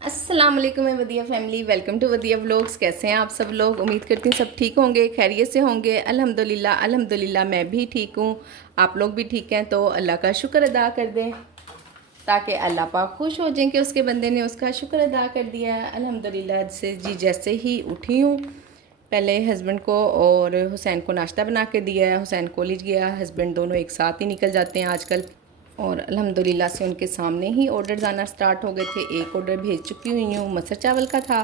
अस्सलाम वालेकुम वदिया family, welcome to वदिया vlogs. कैसे हैं आप सब लोग? उम्मीद करती हूँ सब ठीक होंगे, खैरियत से होंगे। अल्हम्दुलिल्लाह अल्हम्दुलिल्लाह मैं भी ठीक हूँ, आप लोग भी ठीक हैं। तो अल्लाह का शुक्र अदा कर दें ताकि अल्लाह पाक खुश हो जाए कि उसके बंदे ने उसका शुक्र अदा कर दिया है। अल्हम्दुलिल्लाह से जी जैसे ही उठी हूँ, पहले हस्बैंड को और हुसैन को नाश्ता बना के दिया है। हुसैन कॉलेज गया, हस्बैंड दोनों एक साथ ही निकल जाते हैं आजकल। और अल्हम्दुलिल्लाह से उनके सामने ही ऑर्डर आना स्टार्ट हो गए थे। एक ऑर्डर भेज चुकी हुई हूँ, मसर चावल का था,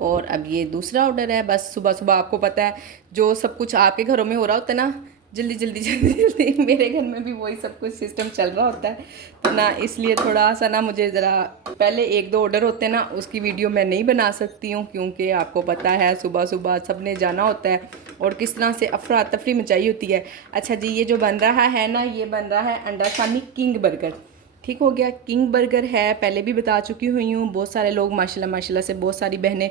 और अब ये दूसरा ऑर्डर है। बस सुबह सुबह आपको पता है जो सब कुछ आपके घरों में हो रहा होता है ना, जल्दी जल्दी जल्दी जल्दी मेरे घर में भी वही सब कुछ सिस्टम चल रहा होता है। तो ना इसलिए थोड़ा सा ना मुझे ज़रा पहले एक दो ऑर्डर होते हैं ना, उसकी वीडियो मैं नहीं बना सकती हूँ, क्योंकि आपको पता है सुबह सुबह सब ने जाना होता है और किस तरह से अफरा तफरी मचाई होती है। अच्छा जी, ये जो बन रहा है ना, ये बन रहा है अंडा सामी किंग बर्गर। ठीक हो गया, किंग बर्गर है, पहले भी बता चुकी हुई हूँ। बहुत सारे लोग माशाल्लाह माशाल्लाह से बहुत सारी बहनें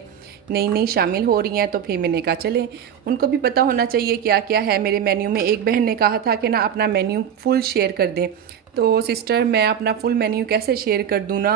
नई नई शामिल हो रही हैं, तो फिर मैंने कहा चलें उनको भी पता होना चाहिए क्या क्या है मेरे मेन्यू में। एक बहन ने कहा था कि ना अपना मेन्यू फुल शेयर कर दें, तो सिस्टर मैं अपना फुल मेन्यू कैसे शेयर कर दूँ ना,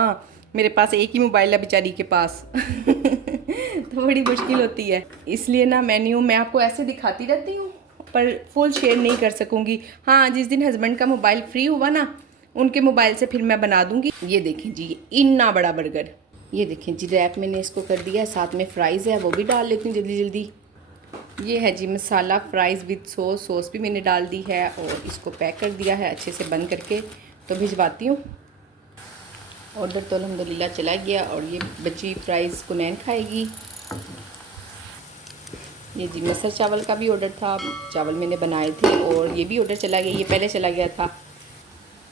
मेरे पास एक ही मोबाइल है बेचारी के पास तो बड़ी मुश्किल होती है। इसलिए ना मेन्यू मैं आपको ऐसे दिखाती रहती हूँ पर फुल शेयर नहीं कर सकूँगी। हाँ, जिस दिन हस्बैंड का मोबाइल फ्री हुआ ना, उनके मोबाइल से फिर मैं बना दूँगी। ये देखें जी, इतना बड़ा बर्गर, ये देखें जी, रैप मैंने इसको कर दिया, साथ में फ्राइज़ है वो भी डाल लेती हूँ जल्दी जल्दी। ये है जी मसाला फ्राइज़ विद सॉस, सॉस भी मैंने डाल दी है और इसको पैक कर दिया है अच्छे से बंद करके। तो भिजवाती हूँ। ऑर्डर तो अल्हम्दुलिल्लाह चला गया और ये बची फ्राइज़ कुनैन खाएगी। ये जी मसर चावल का भी ऑर्डर था, चावल मैंने बनाए थे और ये भी ऑर्डर चला गया, ये पहले चला गया था।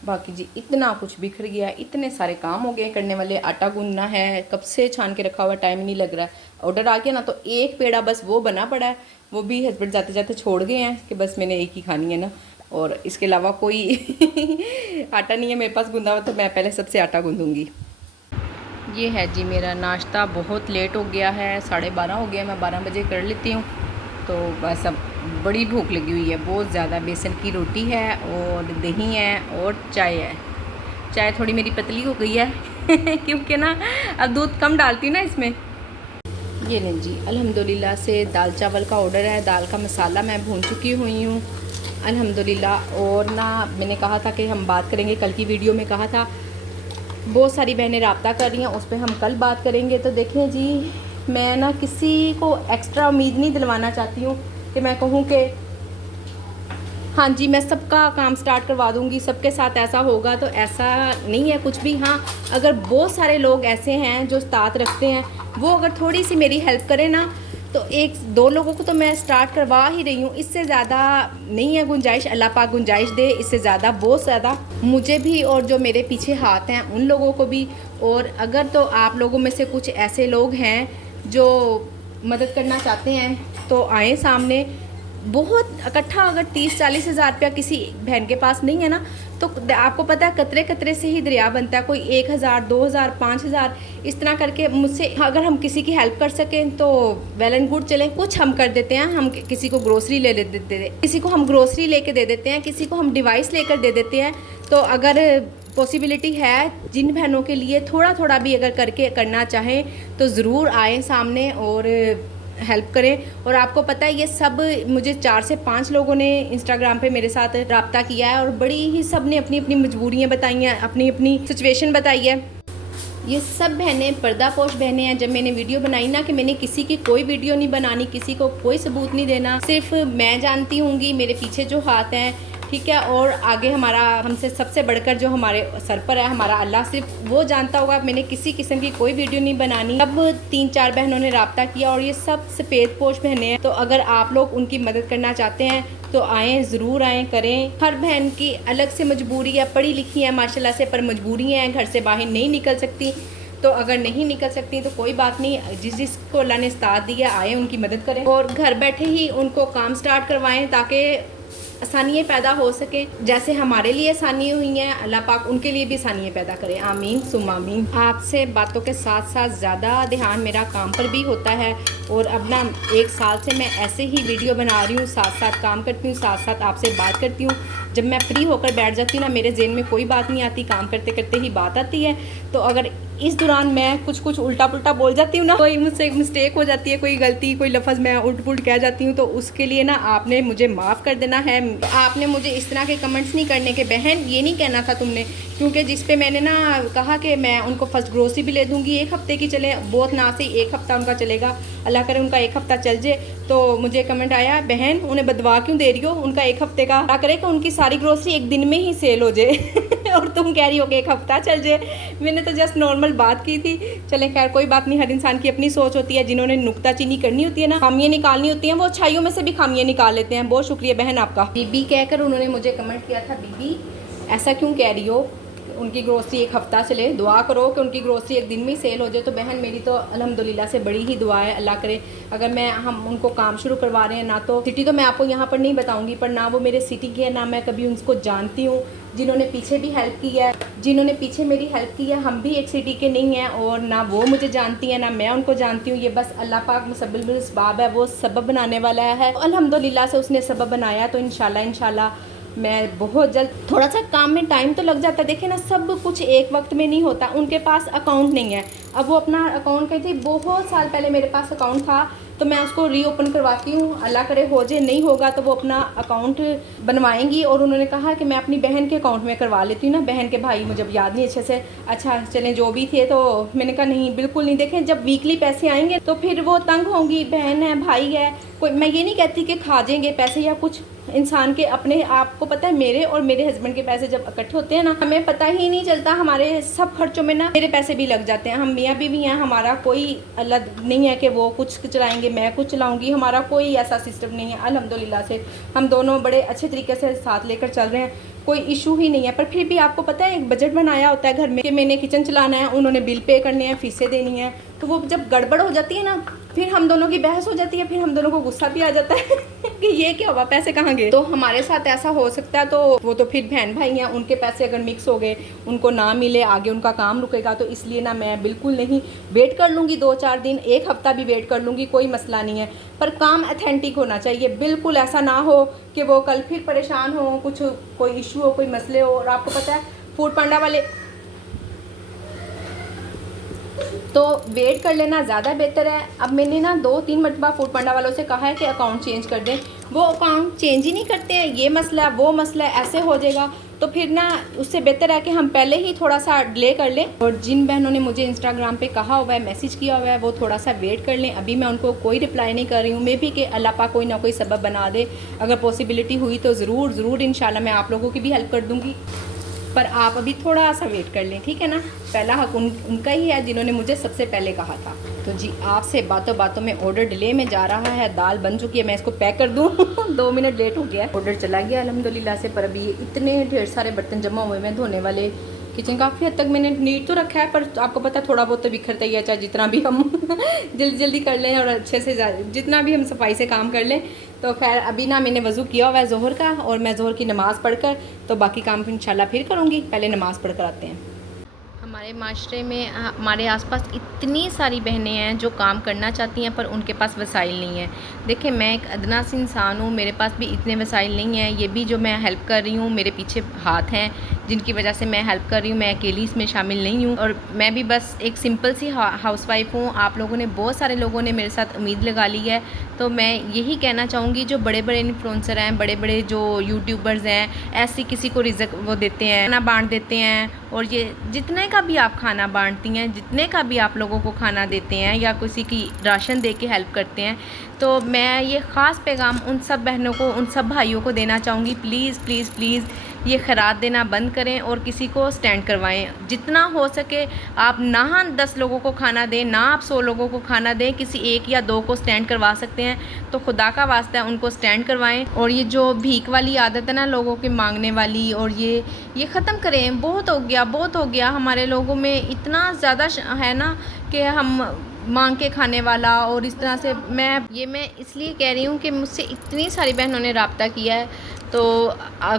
बाकी जी इतना कुछ बिखर गया, इतने सारे काम हो गए करने वाले। आटा गूंदना है, कब से छान के रखा हुआ, टाइम ही नहीं लग रहा है। ऑर्डर आ गया ना तो एक पेड़ा बस वो बना पड़ा है, वो भी हस्बैंड जाते जाते छोड़ गए हैं कि बस मैंने एक ही खानी है ना, और इसके अलावा कोई आटा नहीं है मेरे पास गूंदा हुआ, तो मैं पहले सबसे आटा गूंदूँगी। ये है जी मेरा नाश्ता, बहुत लेट हो गया है, 12:30 हो गया, मैं 12 बजे कर लेती हूँ। तो बस अब बड़ी भूख लगी हुई है बहुत ज़्यादा। बेसन की रोटी है और दही है और चाय है। चाय थोड़ी मेरी पतली हो गई है क्योंकि ना अब दूध कम डालती हूँ ना इसमें। ये नहीं जी, अल्हम्दुलिल्लाह से दाल चावल का ऑर्डर है। दाल का मसाला मैं भून चुकी हुई हूँ अल्हम्दुलिल्लाह। और ना मैंने कहा था कि हम बात करेंगे, कल की वीडियो में कहा था, बहुत सारी बहनें राब्ता कर रही हैं, उस पर हम कल बात करेंगे। तो देखें जी, मैं ना किसी को एक्स्ट्रा उम्मीद नहीं दिलवाना चाहती हूँ कि मैं कहूँ कि हाँ जी मैं सबका काम स्टार्ट करवा दूँगी, सबके साथ ऐसा होगा, तो ऐसा नहीं है कुछ भी। हाँ, अगर बहुत सारे लोग ऐसे हैं जो साथ रखते हैं, वो अगर थोड़ी सी मेरी हेल्प करें ना, तो एक दो लोगों को तो मैं स्टार्ट करवा ही रही हूँ, इससे ज़्यादा नहीं है गुंजाइश। अल्लाह पाक गुंजाइश दे, इससे ज़्यादा बहुत ज़्यादा मुझे भी और जो मेरे पीछे हाथ हैं उन लोगों को भी। और अगर तो आप लोगों में से कुछ ऐसे लोग हैं जो मदद करना चाहते हैं तो आए सामने। बहुत इकट्ठा अगर 30-40 हज़ार रुपया किसी बहन के पास नहीं है ना, तो आपको पता है कतरे कतरे से ही दरिया बनता है। कोई 1,000, 2,000, 5,000 इस तरह करके मुझसे अगर हम किसी की हेल्प कर सकें तो वेल एंड गुड। चलें, कुछ हम कर देते हैं, हम किसी को ग्रोसरी ले देते हैं, किसी को हम ग्रोसरी लेके दे देते हैं, किसी को हम डिवाइस लेकर दे देते हैं। तो अगर पॉसिबिलिटी है, जिन बहनों के लिए थोड़ा थोड़ा भी अगर करके करना चाहें तो ज़रूर आएँ सामने और हेल्प करें। और आपको पता है ये सब मुझे 4 से 5 लोगों ने इंस्टाग्राम पे मेरे साथ रब्ता किया है और बड़ी ही सब ने अपनी अपनी मजबूरियाँ बताई हैं, अपनी अपनी सिचुएशन बताई है। ये सब बहनें पर्दापोश बहनें हैं। जब मैंने वीडियो बनाई ना कि मैंने किसी की कोई वीडियो नहीं बनानी, किसी को कोई सबूत नहीं देना, सिर्फ मैं जानती हूँगी, मेरे पीछे जो हाथ हैं, ठीक है, और आगे हमारा हमसे सबसे बढ़कर जो हमारे सर पर है हमारा अल्लाह, सिर्फ वो जानता होगा। मैंने किसी किस्म की कोई वीडियो नहीं बनानी। अब 3-4 बहनों ने रब्ता किया और ये सब सफ़ेद पोश बहनें हैं। तो अगर आप लोग उनकी मदद करना चाहते हैं तो आएँ, ज़रूर आएँ, करें। हर बहन की अलग से मजबूरी है, पढ़ी लिखी है माशाल्लाह से, पर मजबूरी हैं, घर से बाहर नहीं निकल सकती। तो अगर नहीं निकल सकती तो कोई बात नहीं, जिसको अल्लाह ने इस्तात दिया आए उनकी मदद करें और घर बैठे ही उनको काम स्टार्ट करवाएं ताकि आसानियाँ पैदा हो सके। जैसे हमारे लिए आसानियाँ हुई हैं, अल्लाह पाक उनके लिए भी आसानियाँ पैदा करें, आमीन सुम्मा आमीन। आपसे बातों के साथ साथ ज़्यादा ध्यान मेरा काम पर भी होता है और अब ना 1 साल से मैं ऐसे ही वीडियो बना रही हूँ, साथ साथ काम करती हूँ, साथ साथ आपसे बात करती हूँ। जब मैं फ्री होकर बैठ जाती हूँ ना, मेरे जेहन में कोई बात नहीं आती, काम करते करते ही बात आती है। तो अगर इस दौरान मैं कुछ कुछ उल्टा पुल्टा बोल जाती हूँ ना, कोई मुझसे मिस्टेक हो जाती है, कोई गलती, कोई लफ्ज़ मैं उल्ट पुल्ट कह जाती हूँ, तो उसके लिए ना आपने मुझे माफ़ कर देना है। आपने मुझे इस तरह के कमेंट्स नहीं करने के, बहन ये नहीं कहना था तुमने, क्योंकि जिस पे मैंने ना कहा कि मैं उनको फर्स्ट ग्रोसरी भी ले दूँगी, 1 हफ़्ते की चले, बहुत ना से 1 हफ़्ता उनका चलेगा, अल्लाह करे उनका 1 हफ़्ता चल जाए। तो मुझे कमेंट आया, बहन उन्हें बदवा क्यों दे रही हो, उनका 1 हफ़्ते का अल्लाह करे कि उनकी सारी ग्रोसरी एक दिन में ही सेल हो जाए और तुम कह रही हो कि 1 हफ़्ता चल जाए। मैंने तो जस्ट नॉर्मल बात की थी। चले खैर कोई बात नहीं, हर इंसान की अपनी सोच होती है। जिन्होंने नुक्ताचीनी करनी होती है ना, खामियाँ निकालनी होती हैं, वो अच्छाइयों में से भी खामियाँ निकाल लेते हैं। बहुत शुक्रिया बहन आपका। बीबी कहकर उन्होंने मुझे कमेंट किया था, बीबी ऐसा क्यों कह रही हो, उनकी ग्रोसरी 1 हफ़्ता चले, दुआ करो कि उनकी ग्रोसरी एक दिन में ही सेल हो जाए। तो बहन मेरी तो अल्हम्दुलिल्लाह से बड़ी ही दुआ है, अल्लाह करे अगर हम उनको काम शुरू करवा रहे हैं ना, तो सिटी तो मैं आपको यहाँ पर नहीं बताऊँगी, पर ना वो मेरे सिटी की है, ना मैं कभी उनको जानती हूँ। जिन्होंने पीछे भी हेल्प की है, जिन्होंने पीछे मेरी हेल्प की है, हम भी एक सिटी के नहीं हैं, और ना वो मुझे जानती हैं ना मैं उनको जानती हूँ। ये बस अल्लाह पाक मुसब्बिल बिल असबाब है, वो सबब बनाने वाला है। अल्हम्दुलिल्लाह से उसने सबब बनाया, तो इंशाल्लाह मैं बहुत जल्द, थोड़ा सा काम में टाइम तो लग जाता है, देखे ना सब कुछ एक वक्त में नहीं होता। उनके पास अकाउंट नहीं है, अब वो अपना अकाउंट कहती बहुत साल पहले मेरे पास अकाउंट था, तो मैं उसको रीओपन करवाती हूँ, अल्लाह करे हो जाए, नहीं होगा तो वो अपना अकाउंट बनवाएंगी। और उन्होंने कहा कि मैं अपनी बहन के अकाउंट में करवा लेती हूँ ना, बहन के भाई मुझे याद नहीं अच्छे से, अच्छा चलें जो भी थे। तो मैंने कहा नहीं, बिल्कुल नहीं, देखें जब वीकली पैसे आएंगे तो फिर वो तंग होंगी, बहन है भाई है, कोई मैं ये नहीं कहती कि खा जाएंगे पैसे या कुछ, इंसान के अपने, आपको पता है मेरे और मेरे हस्बैंड के पैसे जब इकट्ठे होते हैं ना, हमें पता ही नहीं चलता, हमारे सब खर्चों में ना मेरे पैसे भी लग जाते हैं। हम मियाँ बीवी हैं, हमारा कोई अलग नहीं है कि वो कुछ चलाएंगे मैं कुछ चलाऊंगी, हमारा कोई ऐसा सिस्टम नहीं है। अल्हम्दुलिल्लाह से हम दोनों बड़े अच्छे तरीके से साथ लेकर चल रहे हैं, कोई इशू ही नहीं है। पर फिर भी आपको पता है एक बजट बनाया होता है घर में कि मैंने किचन चलाना है, उन्होंने बिल पे करने हैं, फीसें देनी है, तो वो जब गड़बड़ हो जाती है ना, फिर हम दोनों की बहस हो जाती है, फिर हम दोनों को गुस्सा भी आ जाता है कि ये क्या हुआ, पैसे कहाँ गए। तो हमारे साथ ऐसा हो सकता है, तो वो तो फिर बहन भाई हैं, उनके पैसे अगर मिक्स हो गए, उनको ना मिले, आगे उनका काम रुकेगा। तो इसलिए ना मैं बिल्कुल नहीं, वेट कर लूँगी 2-4 दिन, 1 हफ़्ता भी वेट कर लूँगी, कोई मसला नहीं है, पर काम अथेंटिक होना चाहिए। बिल्कुल ऐसा ना हो कि वो कल फिर परेशान हो, कुछ कोई इशू हो, कोई मसले हो। और आपको पता है फूड पांडा वाले, तो वेट कर लेना ज़्यादा बेहतर है। अब मैंने ना 2-3 मरतबा फूड पांडा वालों से कहा है कि अकाउंट चेंज कर दें, वो अकाउंट चेंज ही नहीं करते हैं, ये मसला वो मसला ऐसे हो जाएगा। तो फिर ना उससे बेहतर है कि हम पहले ही थोड़ा सा डिले कर लें। और जिन बहनों ने मुझे इंस्टाग्राम पे कहा हुआ है, मैसेज किया हुआ है, वो थोड़ा सा वेट कर लें। अभी मैं उनको कोई रिप्लाई नहीं कर रही हूँ, मे भी कि अल्लाह पाक कोई ना कोई सबब बना दे। अगर पॉसिबिलिटी हुई तो ज़रूर इंशाल्लाह मैं आप लोगों की भी हेल्प कर दूँगी, पर आप अभी थोड़ा सा वेट कर लें, ठीक है ना। पहला हक उनका ही है जिन्होंने मुझे सबसे पहले कहा था। तो जी आपसे बातों बातों में ऑर्डर डिले में जा रहा है, दाल बन चुकी है, मैं इसको पैक कर दूँ 2 मिनट लेट हो गया, ऑर्डर चला गया अल्हम्दुलिल्लाह से। पर अभी इतने ढेर सारे बर्तन जमा हुए हैं धोने वाले, किचन काफ़ी हद तक मैंने नीट तो रखा है, पर आपको पता है थोड़ा बहुत तो बिखरता ही है, चाहे जितना भी हम जल्दी कर लें और अच्छे से जितना भी हम सफाई से काम कर लें। तो खैर अभी ना मैंने वज़ू किया हुआ है ज़ोहर का, और मैं ज़ोहर की नमाज़ पढ़कर तो बाकी काम इंशाल्लाह फिर करूँगी। पहले नमाज़ पढ़ कर आते हैं। हमारे माशरे में हमारे आसपास इतनी सारी बहनें हैं जो काम करना चाहती हैं, पर उनके पास वसाइल नहीं है। देखिए मैं एक अदना सी इंसान हूँ, मेरे पास भी इतने वसाइल नहीं हैं। ये भी जो मैं हेल्प कर रही हूँ, मेरे पीछे हाथ हैं जिनकी वजह से मैं हेल्प कर रही हूँ, मैं अकेली इसमें शामिल नहीं हूँ। और मैं भी बस एक सिंपल सी हाउसवाइफ हूँ। आप लोगों ने, बहुत सारे लोगों ने मेरे साथ उम्मीद लगा ली है, तो मैं यही कहना चाहूँगी, जो बड़े बड़े इन्फ्लुएंसर हैं, बड़े बड़े जो यूट्यूबर्स हैं, ऐसी किसी को रिज़्क वो देते हैं, खाना बांट देते हैं, और ये जितने का भी आप खाना बांटती हैं, जितने का भी आप लोगों को खाना देते हैं या किसी की राशन दे के हेल्प करते हैं, तो मैं ये ख़ास पैगाम उन सब बहनों को, उन सब भाइयों को देना चाहूँगी, प्लीज़ प्लीज़ प्लीज़ ये खैरात देना बंद करें और किसी को स्टैंड करवाएं। जितना हो सके आप ना 10 लोगों को खाना दें, ना आप 100 लोगों को खाना दें, किसी 1 या 2 को स्टैंड करवा सकते हैं तो खुदा का वास्ता है उनको स्टैंड करवाएं। और ये जो भीख वाली आदत है ना लोगों के मांगने वाली, और ये ख़त्म करें। बहुत हो गया हमारे लोगों में, इतना ज़्यादा है ना कि हम मांग के खाने वाला। और इस तरह से मैं इसलिए कह रही हूँ कि मुझसे इतनी सारी बहनों ने रब्ता किया है, तो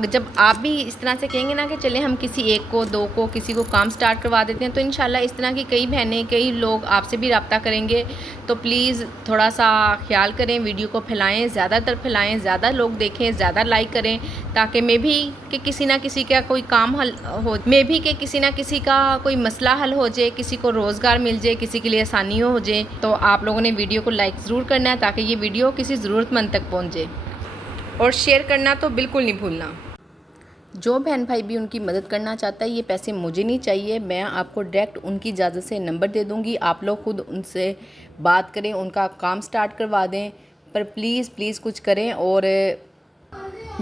जब आप भी इस तरह से कहेंगे ना कि चले हम किसी एक को, दो को, किसी को काम स्टार्ट करवा देते हैं, तो इंशाल्लाह इस तरह की कई बहनें, कई लोग आपसे भी रब्ता करेंगे। तो प्लीज़ थोड़ा सा ख्याल करें, वीडियो को फैलाएं, ज़्यादातर फैलाएं, ज़्यादा लोग देखें, ज़्यादा लाइक करें, ताकि मैं भी कि किसी ना किसी का कोई काम हल हो, मैं भी कि किसी ना किसी का कोई मसला हल हो जाए, किसी को रोज़गार मिल जाए, किसी के लिए आसानी हो जाए। तो आप लोगों ने वीडियो को लाइक ज़रूर करना है ताकि ये वीडियो किसी ज़रूरतमंद तक पहुँच जाए, और शेयर करना तो बिल्कुल नहीं भूलना। जो बहन भाई भी उनकी मदद करना चाहता है, ये पैसे मुझे नहीं चाहिए, मैं आपको डायरेक्ट उनकी इजाज़त से नंबर दे दूँगी, आप लोग खुद उनसे बात करें, उनका काम स्टार्ट करवा दें। पर प्लीज़ प्लीज़ कुछ करें और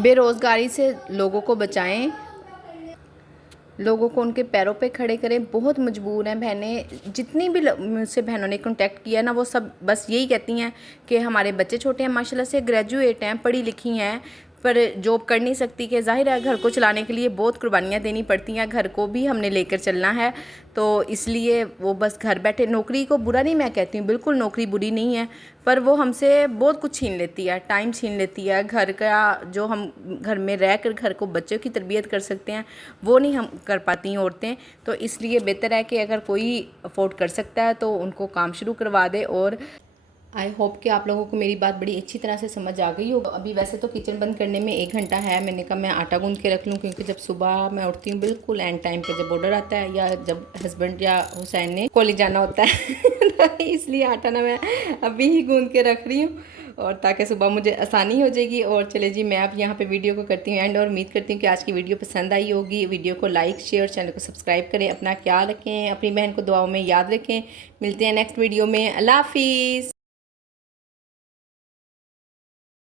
बेरोज़गारी से लोगों को बचाएं, लोगों को उनके पैरों पे खड़े करें। बहुत मजबूर हैं बहनें, जितनी भी मुझसे बहनों ने कांटेक्ट किया ना, वो सब बस यही कहती हैं कि हमारे बच्चे छोटे हैं, माशाल्लाह से ग्रेजुएट हैं, पढ़ी लिखी हैं, पर जॉब कर नहीं सकती, कि ज़ाहिर है घर को चलाने के लिए बहुत कुर्बानियाँ देनी पड़ती हैं, घर को भी हमने लेकर चलना है, तो इसलिए वो बस घर बैठे। नौकरी को बुरा नहीं मैं कहती हूँ, बिल्कुल नौकरी बुरी नहीं है, पर वो हमसे बहुत कुछ छीन लेती है, टाइम छीन लेती है, घर का जो हम घर में रह कर घर को, बच्चों की तरबियत कर सकते हैं, वो नहीं हम कर पाती हैं औरतें। तो इसलिए बेहतर है कि अगर कोई अफोर्ड कर सकता है तो उनको काम शुरू करवा दे। और आई होप कि आप लोगों को मेरी बात बड़ी अच्छी तरह से समझ आ गई हो। अभी वैसे तो किचन बंद करने में 1 घंटा है, मैंने कहा मैं आटा गूंद के रख लूँ, क्योंकि जब सुबह मैं उठती हूँ बिल्कुल एंड टाइम पे, जब ऑर्डर आता है या जब हस्बैंड या हुसैन ने कॉलेज जाना होता है इसलिए आटा ना मैं अभी ही गूंद के रख रही हूँ, और ताकि सुबह मुझे आसानी हो जाएगी। और चले जी, मैं अब यहाँ पे वीडियो को करती हूँ एंड, और उम्मीद करती हूँ कि आज की वीडियो पसंद आई होगी। वीडियो को लाइक, शेयर, चैनल को सब्सक्राइब करें, अपना ख्याल रखें, अपनी बहन को दुआओं में याद रखें। मिलते हैं नेक्स्ट वीडियो में। अल्लाह हाफिज़।